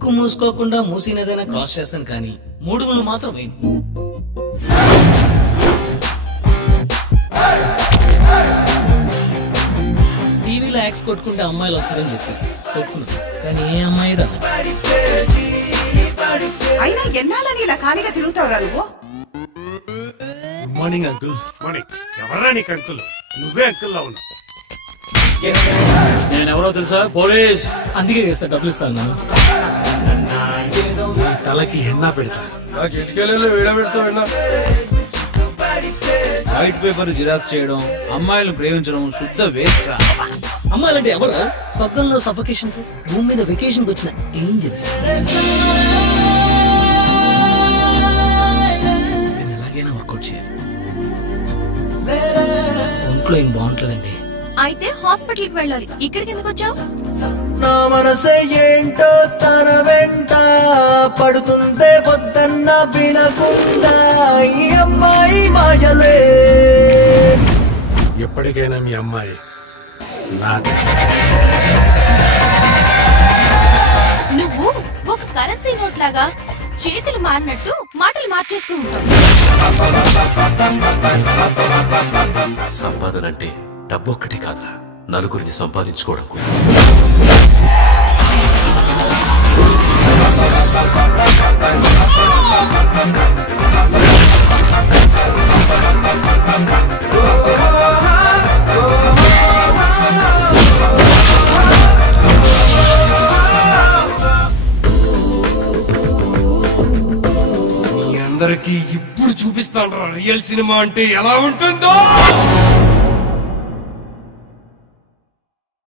ముక్కు మూసుకోకుండా మూసినదైనా క్రాస్ చేస్తాను కానీ 3 గుళ్ళు మాత్రం వేయను. టీవీలో యాక్స్ కొట్టుకుంటే అమ్మాయిలు వస్తారని చెప్పారు, కొట్టుకున్నాను. కానీ ఏ అమ్మాయి రా. అయినా ఎన్నాళ్ళని ఇలా ఖాళీగా తిరుగుతావురా నువ్వు? Good morning uncle. మార్నింగ్. ఎవర్రా నీకు అంకుల్? నువ్వే అంకుల్లా ఉన్నావు. నేనెవరో తెలుసా? పోలీస్. అందుకే చేస్తా, డబ్బులు ఇస్తాను. తలకి ఎన్నా పెడతా. వైట్ పేపర్ జిరాక్స్ చేయడం, అమ్మాయిలు ప్రేమించడం శుద్ధ వేస్ట్ రా. అమ్మాయిలంటే ఎవరు? స్వర్గంలో సఫకేషన్ తో భూమి మీద వెకేషన్ కి వచ్చిన ఏంజల్స్. ఎలాగైనా వర్కౌట్ చేయాలి. ఒంట్లో ఏం బాగుంటుందండి. అయితే హాస్పిటల్ కి వెళ్ళాలి. ఇక్కడికి ఎందుకు వచ్చావు? నా మనసే ఏంటో తన వెంట పడుతుందే, వద్దన్న వినకుండా ఈ అమ్మాయి మాయలే. ఎప్పటికైనా మీ అమ్మాయి నాది. నువ్వు ఒక కరెన్సీ నోట్ లాగా చేతులు మారినట్టు మాటలు మార్చేస్తూ ఉంటావు. సంపాదన అంటే డబ్బు ఒక్కటే కాదురా, నలుగురిని సంపాదించుకోవడం కూడా. మీ అందరికి ఇప్పుడు చూపిస్తాను రియల్ సినిమా అంటే ఎలా ఉంటుందో.